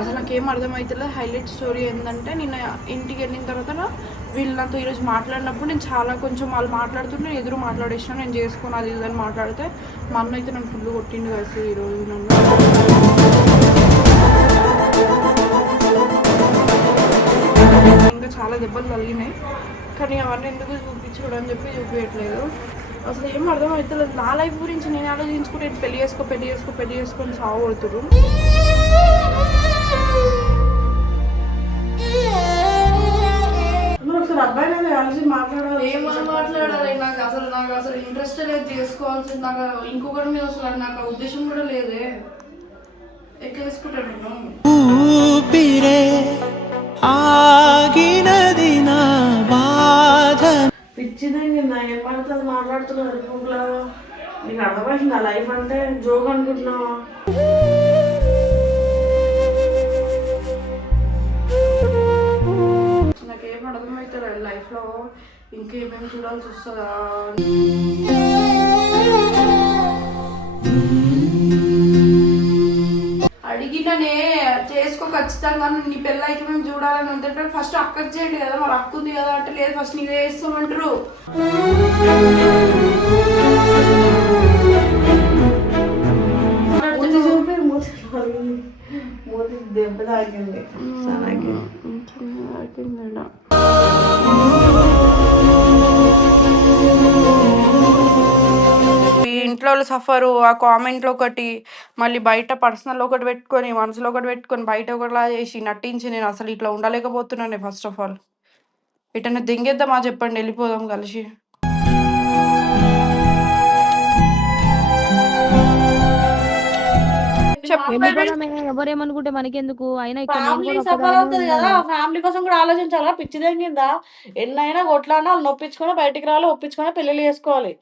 అసలు నాకేం అర్థమవుతలేదు. హైలైట్ స్టోరీ ఏంటంటే, నిన్న ఇంటికి వెళ్ళిన తర్వాత వీళ్ళు నాతో ఈరోజు మాట్లాడినప్పుడు నేను చాలా కొంచెం వాళ్ళు మాట్లాడుతుంటే ఎదురు మాట్లాడేసిన, నేను చేసుకుని అది ఇదని మాట్లాడితే మా అన్న అయితే నన్ను ఫుల్ కొట్టిండు కలిసి ఈరోజు నన్ను. ఇంకా చాలా దెబ్బలు కలిగినాయి, కానీ అవన్నీ ఎందుకు చూపించడం అని చెప్పి చూపించట్లేదు. అసలు ఏం అర్థమవుతలేదు. నా లైఫ్ గురించి నేను ఆలోచించుకుంటే పెళ్లి చేసుకొని సాగొడుతురు. మాట్లాడాలి నాకు అసలు ఇంట్రెస్ట్ లేదు చేసుకోవాల్సింది. నాకు ఇంకొకరి మీద అసలు నాకు ఉద్దేశం కూడా లేదే. ఎక్కేసుకుంటాను నేను. పిచ్చిదండి నా ఏం పడుతుంది మాట్లాడుతున్నారు గ్రూప్లో. నీకు అర్థమైంది నా లైఫ్ అంటే జోక్ అనుకుంటున్నావా? నాకేం అర్థమవుతుంది లైఫ్లో ఇంకేమేమి చూడాల్సి వస్తుందా. అడిగిననే చేసుకో ఖచ్చితంగా, నీ పెళ్ళి అయితే మేము చూడాలని ఉందంటే ఫస్ట్ అక్కకి చేయండి కదా, మరి అక్క ఉంది కదా అంటే లేదు ఫస్ట్ నీదే చేస్తామంటారు. దెబ్బ తాకింది. ఇంట్లో వాళ్ళు సఫరు, ఆ కామెంట్లో ఒకటి, మళ్ళీ బయట పర్సనల్ ఒకటి పెట్టుకొని, మనసులో ఒకటి పెట్టుకొని, బయట ఒకటిలా చేసి నటించి నేను అసలు ఇట్లా ఉండలేకపోతున్నాను. ఫస్ట్ ఆఫ్ ఆల్ ఇటన్నా దింగేద్దామా చెప్పండి, వెళ్ళిపోదాం కలిసి. ఎవరేమనుకుంటే మనకెందుకు అయినా ఫ్యామిలీ సఫర్ అవుతుంది కదా, ఫ్యామిలీ కోసం కూడా ఆలోచించాలా. పిచ్చిదేం కింద ఎన్నైనా కొట్లాడినా వాళ్ళు నొప్పించుకొని బయటికి రావాలి, ఒప్పించుకొని పెళ్ళిళ్ళు చేసుకోవాలి.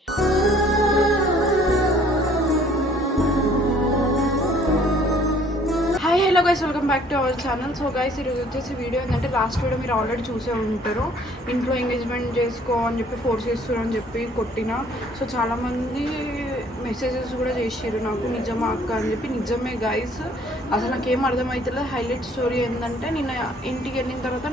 Hi hello guys, welcome back to our channel. So guys ఈరోజు వచ్చేసి వీడియో ఏంటంటే, లాస్ట్ వీడియో మీరు ఆల్రెడీ చూసే ఉంటారు. ఇంట్లో ఎంగేజ్మెంట్ చేసుకో అని చెప్పి ఫోర్స్ చేస్తున్నారు అని చెప్పి కొట్టిన. సో చాలామంది మెసేజెస్ కూడా చేసారు నాకు, నిజమా అక్క అని చెప్పి. నిజమే గైస్, అసలు నాకేం అర్థమవుతలేదు. హైలైట్ స్టోరీ ఏంటంటే, నిన్న ఇంటికి వెళ్ళిన తర్వాత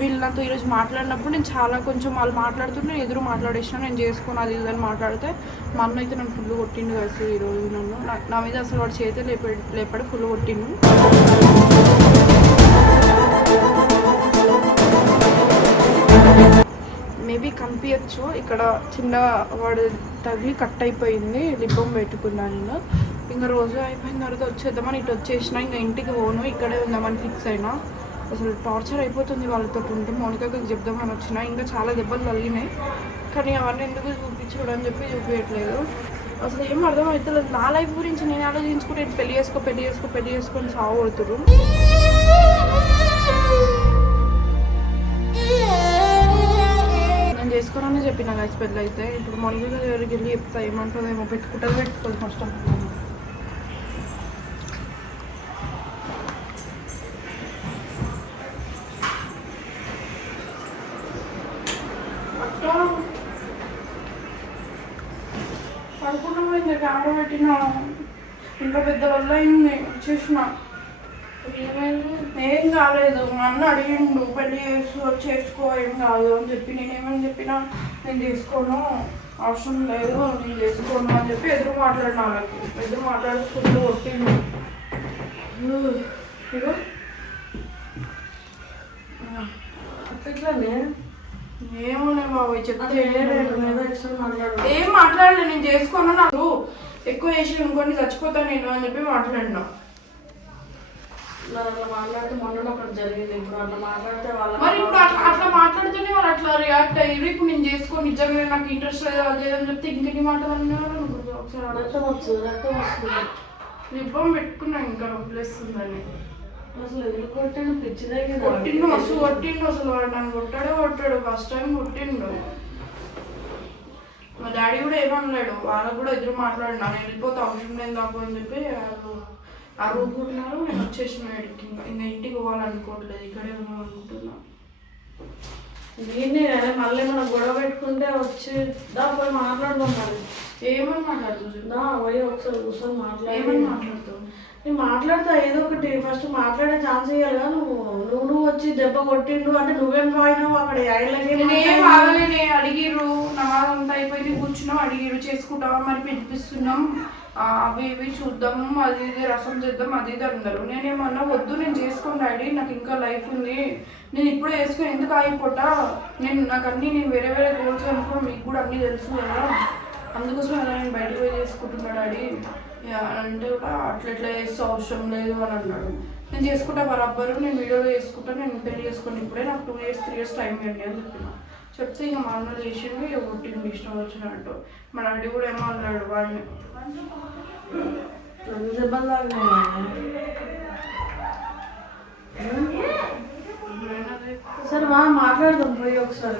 వీళ్ళు నాతో ఈరోజు మాట్లాడినప్పుడు నేను చాలా కొంచెం వాళ్ళు మాట్లాడుతుంటే ఎదురు మాట్లాడేసిన, నేను చేసుకుని అది ఇదని మాట్లాడితే మా అన్న అయితే నన్ను ఫుల్ కొట్టిండు కలిసి ఈరోజు నన్ను. నా మీద అసలు వాడు చేతే లేపాడు, ఫుల్ కొట్టిండు. మేబీ కనిపించచ్చు, ఇక్కడ చిన్న వాడు తగిలి కట్ అయిపోయింది, లిబ్బం పెట్టుకున్నాను నేను. ఇంకా రోజు అయిపోయిన తర్వాత వచ్చేద్దామని ఇటు వచ్చేసిన, ఇంకా ఇంటికి పోను, ఇక్కడే ఉందామని ఫిక్స్ అయినా. అసలు టార్చర్ అయిపోతుంది వాళ్ళతో ఉంటే. మౌనికకి చెప్దామని వచ్చిన, ఇంకా చాలా దెబ్బలు కలిగినాయి, కానీ అవన్నీ ఎందుకు చూపించడం అని చెప్పి చూపించట్లేదు. అసలు ఏం అర్థమవుతలేదు. నా లైఫ్ గురించి నేను ఆలోచించుకుంటే పెళ్లి చేసుకొని సాగొడుతురు. నేను చేసుకోనని చెప్పిన గైస్ పెళ్ళి అయితే. ఇప్పుడు మౌనిక దగ్గరికి వెళ్ళి చెప్తా, ఏమంటుందేమో. పెట్టుకోవాలి ఫస్ట్. పడుకున్నాము, ఇంకా కెమెరా పెట్టినా, ఇంకా పెద్ద వల్ల అయింది. వచ్చేసిన, ఏం కాలేదు. మా అన్న అడిగిండు పెళ్ళి చేసుకో ఏం కాదు అని చెప్పి. నేనేమని చెప్పినా, నేను చేసుకోను, అవసరం లేదు, నేను చేసుకోను అని చెప్పి ఎదురు మాట్లాడిన. వాళ్ళకి ఎదురు మాట్లాడుకుంటూ కొట్టిండు. ఇగో అట్లనే ఏమోనే బాబాయ్ చెప్తే ఏం మాట్లాడలే. నేను చేసుకోను, నాకు ఎక్కువ చేసి ఇంకొని చచ్చిపోతాను నేను అని చెప్పి మాట్లాడినా. అట్లా మాట్లాడితే మొన్న ఒకటి జరిగింది. ఇప్పుడు అట్లా మాట్లాడితే మరి ఇప్పుడు అట్లా మాట్లాడితేనే వాళ్ళు అట్లా రియాక్ట్ అయ్యారు. ఇప్పుడు నేను చేసుకో, నిజంగా నాకు ఇంట్రెస్ట్ లేదు అది లేదని చెప్తే ఇంకెన్ని మాటలు ఒకసారి రక్తం వస్తుంది. లిబ్బం పెట్టుకున్నా, ఇంకా వదిలేస్తుందని. అసలు ఎందుకు కొట్టాడు? పిచ్చిదే కొట్టిండు, మస్తు కొట్టిండు. అసలు వాడు నన్ను కొట్టాడు, ఫస్ట్ టైం కొట్టిండు. మా డాడీ కూడా ఏమనలేడు, వాళ్ళకు కూడా ఎదురు మాట్లాడినా. నేను వెళ్ళిపోతే అవసరం లేదు నాకు అని చెప్పి ఆ రూమ్ ఉన్నారు. నేను వచ్చేసిన ఇంటికి, ఇంకా ఇంటికి పోవాలనుకోవట్లేదు, ఇక్కడే అనుకుంటున్నా. దీన్ని మళ్ళీ మనం గొడవ పెట్టుకుంటే వచ్చి దాని మాట్లాడుతాం. మరి ఏమని మాట్లాడుతుంది? పోయి ఒకసారి కూర్చొని ఏమని మాట్లాడుతావు? నేను మాట్లాడతా ఏదో ఒకటి, ఫస్ట్ మాట్లాడే ఛాన్స్ ఇవ్వాలి కదా. నువ్వు వచ్చి దెబ్బ కొట్టిండు అంటే నువ్వేం పోయినావు అక్కడ నేనేం ఆగలేనే. అడిగిర్రు, నమాజ్ అంతా అయిపోయింది, కూర్చున్నాం, అడిగిర్రు చేసుకుంటావా మరి పిలిపిస్తున్నాం, అవి ఇవి చూద్దాము, అది ఇది రసం చేద్దాం, అది ఇది అందరు. నేనేమన్నా వద్దు, నేను చేసుకోండి డాడీ, నాకు ఇంకా లైఫ్ ఉంది, నేను ఇప్పుడు వేసుకుని ఎందుకు ఆగిపోటా, నాకు అన్నీ నేను వేరే వేరే గోల్స్ అనుకో, మీకు కూడా అన్నీ తెలుసు కదా, అందుకోసం అలా నేను బయటకు పోయి చేసుకుంటున్నా డాడీ అంటే కూడా అట్లా చేస్తే అవసరం లేదు అని అన్నాడు. నేను చేసుకుంటా బరాబరు, నేను వీడియోలో చేసుకుంటా, నేను పెళ్లి చేసుకుని ఇప్పుడే నాకు 2 years 3 years టైం ఇవ్వండి అని చెప్పిన. చెప్తే ఇంకా మా అన్న చేసింది ఒకటి ఇష్టం వచ్చినట్టు. మా డాడీ కూడా ఏమో అన్నాడు వాడిని. సరే మాట్లాడదాం పోయి ఒకసారి.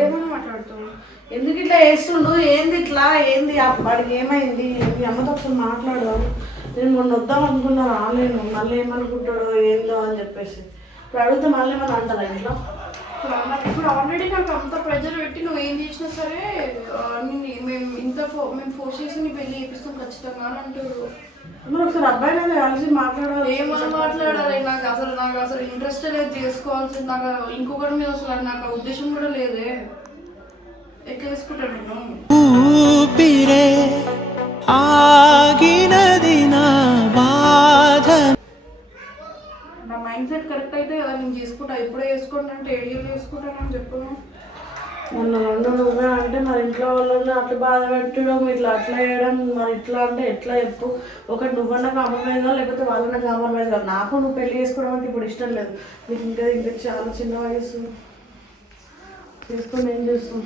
ఏమని మాట్లాడుతావు? ఎందుకు ఇట్లా వేస్తుండు, ఏంది ఇట్లా, ఏంది వాడికి ఏమైంది, మీ అమ్మతో ఒకసారి మాట్లాడదాం. నేను మొన్న వద్దాం అనుకున్నా, రాలేను, మళ్ళీ ఏమనుకుంటాడో ఏందో అని చెప్పేసి. ఇప్పుడు అడిగితే మళ్ళీ ఏమన్నా అంటారా ఇంట్లో? ఇప్పుడు ఆల్రెడీ నాకు అంత ప్రెజర్ పెట్టి నువ్వు ఏం చేసినా సరే మేము ఫోర్స్ చేసి నీ పెళ్లి చేపిస్తాం ఖచ్చితంగా అని అంటారు. మరి ఒకసారి అబ్బాయి కలిసి మాట్లాడాలి. ఏమన్నా మాట్లాడాలి? నాకు అసలు ఇంట్రెస్ట్ లేదు చేసుకోవాల్సింది. నాకు ఇంకొకరి మీద అసలు నాకు ఉద్దేశం కూడా లేదే. ఎట్లా చేసుకుంటాను నేను? ఊపిరే ఆగినది నా బాధ. నా మైండ్ సెట్ కరెక్ట్ అయితే కదా నేను చేసుకుంటా. ఇప్పుడే చేసుకోండి అంటే 7 years చేసుకుంటానని చెప్పను. మొన్న 2 నువ్వే అంటే మరి ఇంట్లో వాళ్ళని అట్లా బాధ పెట్టడం, ఇట్లా అట్లా వేయడం, మరి ఇట్లా అంటే ఎట్లా చెప్పు? ఒకటి నువ్వన్నా కాంప్రమైజ్ కాదు, లేకపోతే వాళ్ళన్నా కాంప్రమైజ్ కాదు. నాకు నువ్వు పెళ్లి చేసుకోవడం అంటే ఇప్పుడు ఇష్టం లేదు. నీకు ఇంకా చాలా చిన్న వయసు, చేసుకొని ఏం చేస్తాం?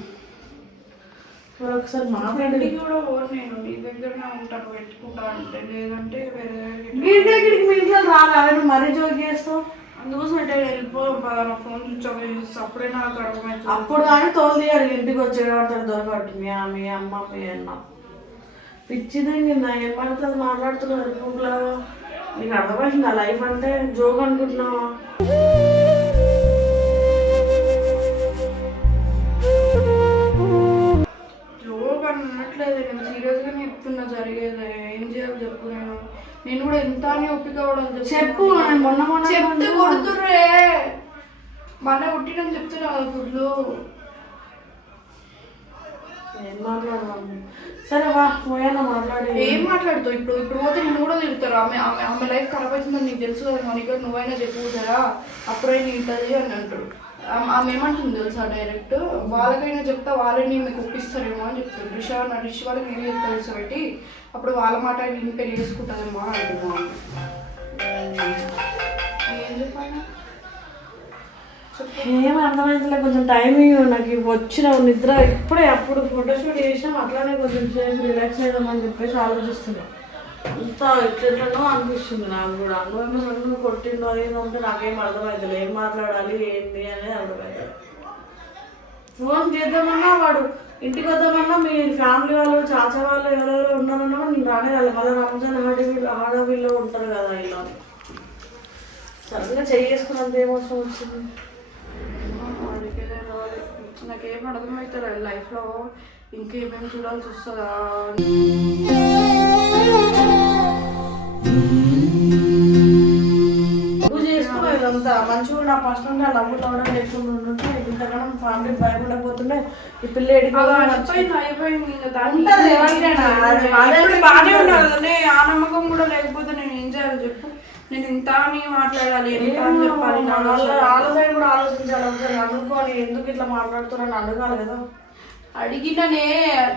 ఒకసారి మాట్లాడి కూడా నేను నీ దగ్గరనే ఉంటాను, పెట్టుకుంటా అంటే, లేదంటే వేరే గిడికి మీ ఇంట్లో రాదా? నువ్వు మరీ జోక్ చేస్తావు. అందుకోసం అంటే వెళ్ళిపోయాం పదా, ఫోన్ స్విచ్ ఆఫ్ చేసి అప్పుడే నాకు అర్థమవుతుంది. అప్పుడు కానీ తోలుదియాడు, ఇంటికి వచ్చేవాడు దొరకట్టు మీ అమ్మ మీ అన్న పిచ్చిదే. నిన్న ఏం పడుతుంది మాట్లాడుతున్నావు ఎరుపులా? నీకు అర్థమైంది ఆ లైఫ్ అంటే జోక్ అనుకుంటున్నావా? జోక్ అనట్లేదు, నేను సీరియస్గా చెప్తున్నా జరిగేది. ఏం చేయాలి చెప్పు? నేను కూడా ఎంత అని ఒప్పిక అవ్వడం చెప్పు. మొన్న చెప్తే కొడుతుర్రే, మన కొట్టినని చెప్తున్నా కదా ఫుడ్లు. ఏం మాట్లాడదాము? సరే వా పోయాను మాట్లాడి. ఏం మాట్లాడుతావు? ఇప్పుడు పోతే నిన్ను కూడా తిడతారు. ఆమె లైఫ్ ఖరాబ్ అవుతుందని నీకు తెలుసు కదా మనకి, నువ్వైనా చెప్పుకుంటారా అప్పుడే నీటది అని అంటారు. ఆమె ఏమంటుంది తెలుసా, డైరెక్ట్ వాళ్ళకైనా చెప్తా వాళ్ళని మీకు ఒప్పిస్తారేమో అని చెప్తారు. రిషి వాళ్ళకి నేను తెలుసు పెట్టి అప్పుడు వాళ్ళ మాట నేను పెళ్లి చేసుకుంటుందేమో అని అంటున్నాను. ఏం చెప్పాను? ఏం అర్థమైందిలే, కొంచెం టైం నాకు వచ్చిన నిద్ర ఇప్పుడే. అప్పుడు ఫోటోషూట్ చేసినాం, అట్లానే కొంచెం సేపు రిలాక్స్ అయిదామని చెప్పేసి ఆలోచిస్తున్నాం. అంతా ఎట్లెట్లనో అనిపిస్తుంది నాకు కూడా. నువ్వు కొట్టిండు అది అంటే నాకేం అర్థమవుతుంది, ఏం మాట్లాడాలి ఏంటి అనేది అర్థమవుతుంది. ఫోన్ చేద్దామన్నా వాడు, ఇంటికి వద్దామన్నా మీ ఫ్యామిలీ వాళ్ళు చాచా వాళ్ళు ఎవరెవరు ఉన్నారన్నా నేను రానే రాలి. మళ్ళీ రంజాన్ ఆడవిల్లో ఉంటారు కదా ఇలా. సడన్గా చేసుకున్నంత ఏమవసరం వచ్చింది? నాకేం అర్థమవుతుంది లైఫ్లో ఇంకేమేమి చూడాల్సి వస్తుందా. నువ్వు చేసుకున్నావు ఇదంతా మంచిగా నా ఫస్ట్ నుండి ఆ లవ్వులు అవడం లేకుండా ఇంతకన్నా ఫ్యామిలీ భయపడకపోతుండే ఈ పిల్ల అయిపోయింది. బాగానే ఉండాలి కదా, ఆ నమ్మకం కూడా లేకపోతే నేను ఏం చేయాలి చెప్పు? నేను ఇంత అని మాట్లాడాలి, ఎంత అని చెప్పాలి? వాళ్ళ సైడ్ కూడా ఆలోచించాలి ఒకసారి. అనుకోని ఎందుకు ఇట్లా మాట్లాడుతున్నాను అడగాలి కదా. అడిగిననే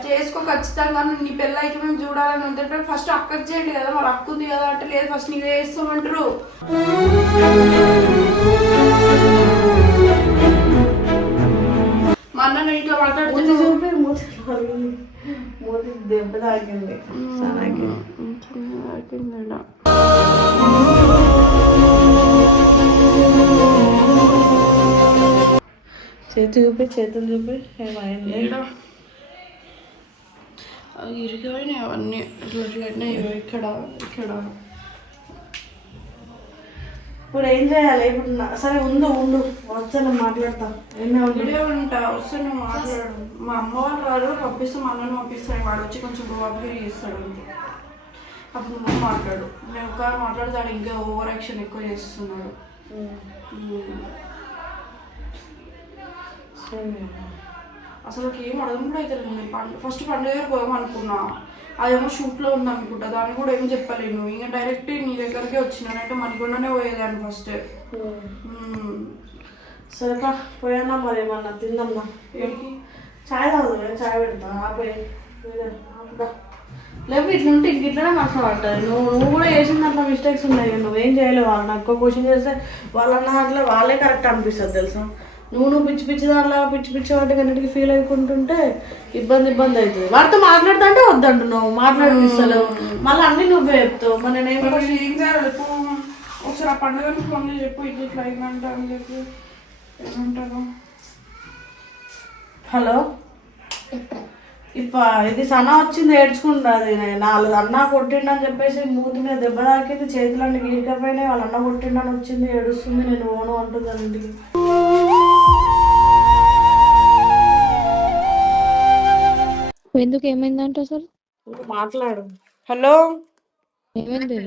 చేసుకో ఖచ్చితంగా, నీ పెళ్ళి అయితే మేము చూడాలని ఉంటే ఫస్ట్ అక్కకి చేయండి కదా, మరి అక్క ఉంది కదా అంటే లేదు ఫస్ట్ నీదే చేస్తామంటారు. మా అన్న ఇట్లా మాట్లాడుతుంది, మూతి దెబ్బ తాకింది. చేతులు చూపి ఏమైంది? ఇరిగిపోయినాయి అవన్నీ ఇట్లా ఇక్కడ ఇక్కడ. ఇప్పుడు ఏం చేయాలి? ఇప్పుడు సరే ఉండు వచ్చాను మాట్లాడతా. ఇక్కడే ఉంటా, వస్తే నువ్వు మాట్లాడు. మా అమ్మ వాళ్ళు రారు, పంపిస్తే మా అన్నను పంపిస్తాను, వాడు వచ్చి కొంచెం గోవాబిరి చేస్తాడు. అప్పుడు నువ్వు మాట్లాడు. నేను ఒక మాట్లాడతాడు ఇంకా ఓవర్ యాక్షన్ ఎక్కువ చేస్తున్నాడు. అసలు ఏం అడగడం కూడా అయితే ఫస్ట్ పండుగ దగ్గర పోదాం అనుకున్నా, అదేమో షూట్లో ఉంది అనుకుంటా, దాన్ని కూడా ఏం చెప్పలేను. ఇంకా డైరెక్ట్ నీ దగ్గరకే వచ్చినానంటే మనకుండానే పోయేదాన్ని ఫస్ట్. సరేపా పోయానా మరి ఏమన్నా తిందమ్మా. చాయ్ తాగుదా? చాయ్ పెడతా లేకపోతే ఇట్లుంటే ఇట్లనే మనసు పడుతుంది. నువ్వు కూడా చేసిన దాంట్లో మిస్టేక్స్ ఉన్నాయి, నువ్వేం చేయలేవు. వాళ్ళు నాకు క్వశ్చన్ చేస్తే వాళ్ళన్న దాంట్లో వాళ్ళే కరెక్ట్ అనిపిస్తుంది తెలుసా. నువ్వు పిచ్చి పిచ్చి దాంట్లో పిచ్చి వాటికి అన్నిటికీ ఫీల్ అయిపోతుంటే ఇబ్బంది అవుతుంది. వాడితో మాట్లాడుతుంటే వద్దంటున్నావు, మాట్లాడిస్తావు, మళ్ళీ అన్నీ నువ్వే చెప్తావు. మరి నేనేం ఏం చేయాలి? ఒకసారి ఆ పండుగని ఫోన్ చేసి చెప్పు, ఇట్లా అయిందంట అని చెప్పి ఏమంటారు. హలో, ఇది సన వచ్చింది ఏడ్చుకుంటుంది. నాలుగు అన్న కొట్టిండని చెప్పేసి మూతి మీద దెబ్బ తాకింది, చేతులన్నీ గీరికపోయినాయి. వాళ్ళ అన్న కొట్టిండని వచ్చింది, ఏడుస్తుంది, నేను ఓను అంటుందండి. ఎందుకు ఏమైందంట అసలు? మాట్లాడు. హలో, ఏమైంది?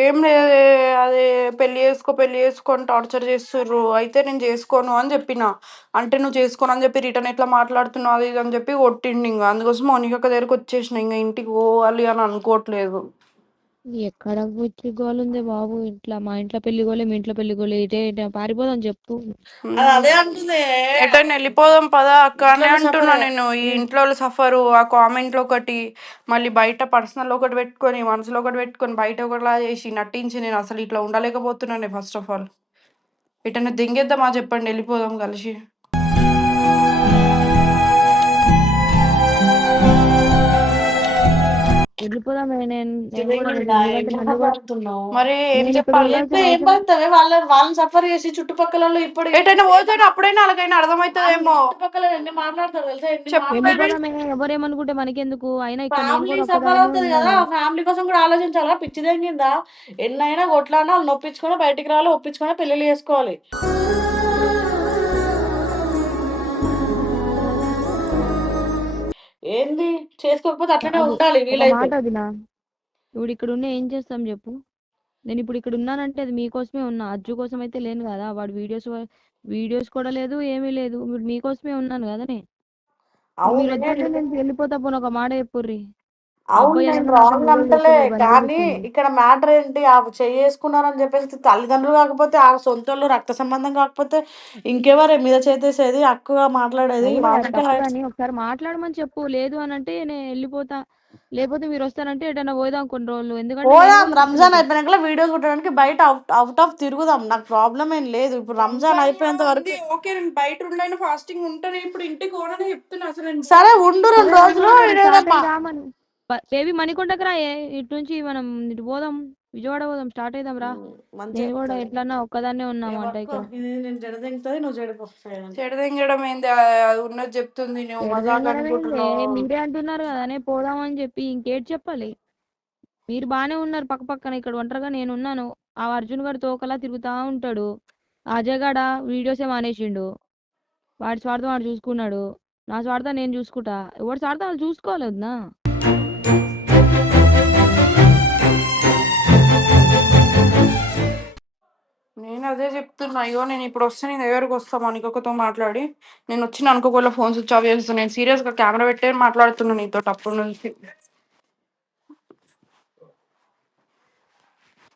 ఏం లేదు, అదే పెళ్లి చేసుకొని టార్చర్ చేస్తుర్రు. అయితే నేను చేసుకోను అని చెప్పిన, అంటే నువ్వు చేసుకోను అని చెప్పి రిటర్న్ ఎట్లా మాట్లాడుతున్నావు అది ఇది అని చెప్పి కొట్టిండు. ఇంకా అందుకోసం మౌనిక దగ్గరికి వచ్చేసిన, ఇంకా ఇంటికి పోవాలి అని అనుకోవట్లేదు. ఎక్కడ వచ్చి గోల్ ఉంది బాబు? ఇట్లా మా ఇంట్లో పెళ్లి గోలే, మీ ఇంట్లో పెళ్లి గోలే, ఇటే పారిపోదాం చెప్పు. అదే అంటుంది, ఎటైనా వెళ్ళిపోదాం పదా అక్క అని అంటున్నా నేను. ఈ ఇంట్లో సఫరు, ఆ కామెంట్లో ఒకటి, మళ్ళీ బయట పర్సనల్ ఒకటి పెట్టుకొని, మనసులో ఒకటి పెట్టుకొని, బయట ఒకటిలా చేసి నటించి నేను అసలు ఇట్లా ఉండలేకపోతున్నాను. ఫస్ట్ ఆఫ్ ఆల్ ఎటైనా దింగేద్దామా చెప్పండి, వెళ్ళిపోదాం కలిసి. వెళ్ళిపోదాం. మరి ఏం చెప్పాలి? ఏం పడతావే వాళ్ళని సఫర్ చేసి చుట్టుపక్కల ఇప్పుడు ఎటైనా పోతాడు, అప్పుడైనా అలాగైనా అర్థమవుతుందేమో. చుట్టుపక్కల ఎన్ని మాట్లాడతారు తెలుసా. వెళ్ళిపోదామే, ఎవరేమనుకుంటే మనకెందుకు? అయినా ఇక్కడ నేను ఫ్యామిలీ కూడా సఫర్ అవుతుంది ఒక్కదాన్నే కదా, ఉన్నాను. ఫ్యామిలీ కోసం కూడా ఆలోచించాలా. పిచ్చి తగ్గిందా? ఎన్నైనా కొట్లాడినా వాళ్ళు నొప్పించుకొని బయటికి రావాలి, ఒప్పించుకొని పెళ్లి చేసుకోవాలి. ఏంది చేసుకోకపోతే అట్లనే ఉండాలి వీలైతే. మాట అదినా, ఇప్పుడు ఇక్కడ ఉన్న ఏం చేస్తాం చెప్పు. నేను ఇప్పుడు ఇక్కడ ఉన్నానంటే అది మీకోసమే ఉన్నా, అజ్జు కోసం అయితే లేను కదా. వాడు వీడియోస్ కూడా లేదు, ఏమీ లేదు. ఇప్పుడు మీకోసమే ఉన్నాను కదనే. మీరు వద్దంటే నేను వెళ్ళిపోతా. పోను ఒక మాట చెప్పుర్రి. అవును, నేను రాంగ్ అంటలే, కానీ ఇక్కడ మ్యాటర్ ఏంటి, ఆ చేసుకున్నారని చెప్పేసి తల్లిదండ్రులు కాకపోతే, ఆ సొంతలు రక్త సంబంధం కాకపోతే ఇంకెవరే మీద చేసేది, అక్కగా మాట్లాడేది. ఒకసారి మాట్లాడమని చెప్పు. లేదు అని అంటే నేను వెళ్ళిపోతా, లేకపోతే మీరు వస్తారంటే ఎటైనా పోదాం కొన్ని రోజులు. ఎందుకంటే రంజాన్ అయిపోయినాక వీడియోస్ కొట్టడానికి బయట అవుట్ ఆఫ్ తిరుగుదాం, నాకు ప్రాబ్లం ఏం లేదు. ఇప్పుడు రంజాన్ అయిపోయేంత వరకు ఓకే, నేను బయట ఉండైనా ఫాస్టింగ్ ఉంటాను. ఇప్పుడు ఇంటికి ఓనని చెప్తున్నా అసలు. సరే ఉండు 2 రోజులు. బేబీ మణికొండకు రా, ఇటు నుంచి మనం ఇటు పోదాం, విజయవాడ పోదాం, స్టార్ట్ అయిదాం రా. నేను కూడా ఎట్లన్నా ఒక్కదాన్నే ఉన్నామంట ఇక్కడ. చెడదెంగడం ఏంది, ఉన్నది చెప్తుంది, నువ్వు మజాక్ అనుకుంటున్నావు. మీరే అంటున్నారు కదానే పోదామని చెప్పి, ఇంకేటి చెప్పాలి. మీరు బానే ఉన్నారు పక్క పక్కన, ఇక్కడ ఒంటరిగా నేను ఉన్నాను. ఆ అర్జున్ గారు తోకలా తిరుగుతా ఉంటాడు. అజయ్ గాడ వీడియోసే మానేసిండు. వాడి స్వార్థం వాడు చూసుకున్నాడు, నా స్వార్థం నేను చూసుకుంటా. ఎవరి స్వార్థం వాళ్ళు చూసుకోవాలి వద్దా. నేను అదే చెప్తున్నా. అయ్యో నేను ఇప్పుడు వస్తే నేను దగ్గరకు వస్తాను మణికొకతో మాట్లాడి, నేను వచ్చిన అనుకోకుండా ఫోన్ స్విచ్ ఆఫ్ చేస్తాను. నేను సీరియస్గా కెమెరా పెట్టే మాట్లాడుతున్నాను నీతో అప్పటి నుంచి.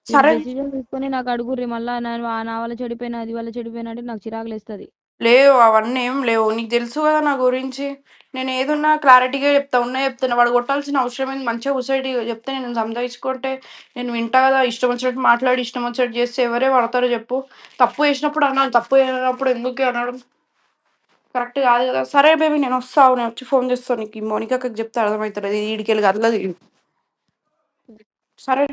సరే డెసిజన్ తీసుకొని నాకు అడుగుర్రి మళ్ళా. నా వల్ల చెడిపోయినా, అది వల్ల చెడిపోయినా అంటే నాకు చిరాకులేస్తుంది. లేవు అవన్నీ ఏం లేవు, నీకు తెలుసు కదా నా గురించి. నేను ఏదున్నా క్లారిటీగా చెప్తా, ఉన్నా చెప్తున్నా. వాడు కొట్టాల్సిన అవసరం ఏంది? మంచిగా సొసైటీ చెప్తే నేను సంపాదించుకుంటే నేను వింటా కదా. ఇష్టం వచ్చినట్టు మాట్లాడి ఇష్టం వచ్చినట్టు చేస్తే ఎవరే పడతారో చెప్పు. తప్పు చేసినప్పుడు అన్నాను, తప్పు చేసినప్పుడు ఎందుకు అనడం కరెక్ట్ కాదు కదా. సరే బేబీ నేను వస్తాను, నేను వచ్చి ఫోన్ చేస్తాను నీకు. ఈ మోనికాకి చెప్తే అర్థమవుతుంది, ఈడికెళ్ళి కదలదు. సరే.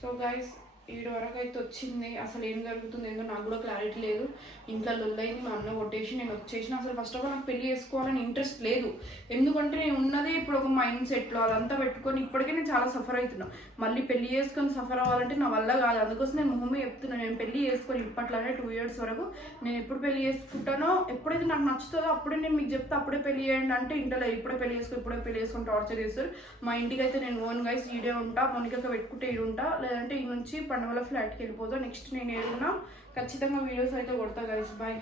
సో గైస్ ఈడు వరకు అయితే వచ్చింది. అసలు ఏం జరుగుతుంది ఏందో నాకు కూడా క్లారిటీ లేదు. ఇంట్లో లొల్లైంది, మా అన్న కొట్టేసి నేను వచ్చేసిన. అసలు ఫస్ట్ ఆఫ్ ఆల్ నాకు పెళ్లి చేసుకోవాలని ఇంట్రెస్ట్ లేదు. ఎందుకంటే నేను ఉన్నదే ఇప్పుడు ఒక మైండ్ సెట్లో అదంతా పెట్టుకొని ఇప్పటికే నేను చాలా సఫర్ అవుతున్నాను. మళ్ళీ పెళ్లి చేసుకొని సఫర్ అవ్వాలంటే నా వల్ల కాదు. అందుకోసం నేను మొహమే చెప్తున్నాను, నేను పెళ్లి చేసుకొని ఇప్పట్లోనే 2 years వరకు నేను ఎప్పుడు పెళ్లి చేసుకుంటానో, ఎప్పుడైతే నాకు నచ్చుతుందో అప్పుడే నేను మీకు చెప్తే అప్పుడే పెళ్లి చేయండి అంటే ఇంట్లో ఇప్పుడే పెళ్లి చేసుకొని టార్చర్ చేస్తారు. మా ఇంటికి అయితే నేను ఓన్ గైస్ ఈడే ఉంటా, మొనిక పెట్టుకుంటే ఈడు ఉంటా, లేదంటే ఈ నుంచి పండుగల ఫ్లాట్కి వెళ్ళిపోతా. నెక్స్ట్ నేను ఏడున్నా ఖచ్చితంగా వీడియోస్ అయితే కొడతా గైస్. బాయ్.